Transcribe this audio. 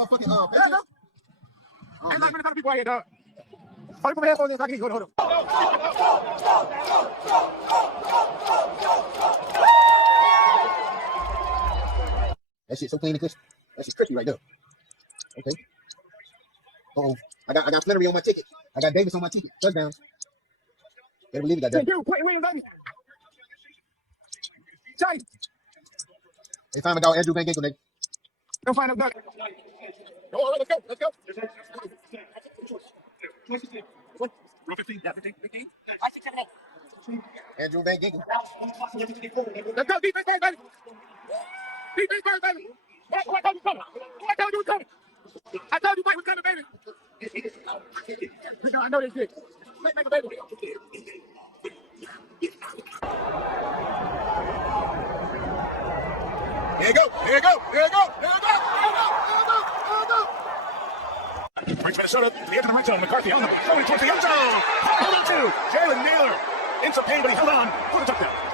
motherfucking pictures. Ain't not many kind of people out here, dog. Hold me put my headphones in so I can hear you. Hold on. That shit's so clean and crisp. That shit's crispy right there. Okay. Uh-oh. I got Flannery on my ticket. I got Davis on my ticket. Touchdown. Better believe it, goddamn. Thank you. Quentin Williams, baby. Johnny. They found my dog Andrew Van Ginkel, nigga. Go find him, dog. Oh, let's go. Let's go. Row 15. Yeah, 15. 15. 5, 6, 7, 8. Andrew Van Ginkel. Let's go. Defense first, baby. Defense first, baby. What told you coming? What told you coming? I told you Mike was coming, baby. I know this shit. Let's make a baby. There you go. There you go. There you go. There you go. There you go. There you go. There you go. Reach Minnesota to the edge of the red zone. McCarthy on the going towards the end zone. Hold on to Jalen Naylor. In some pain, but he held on for the touchdown.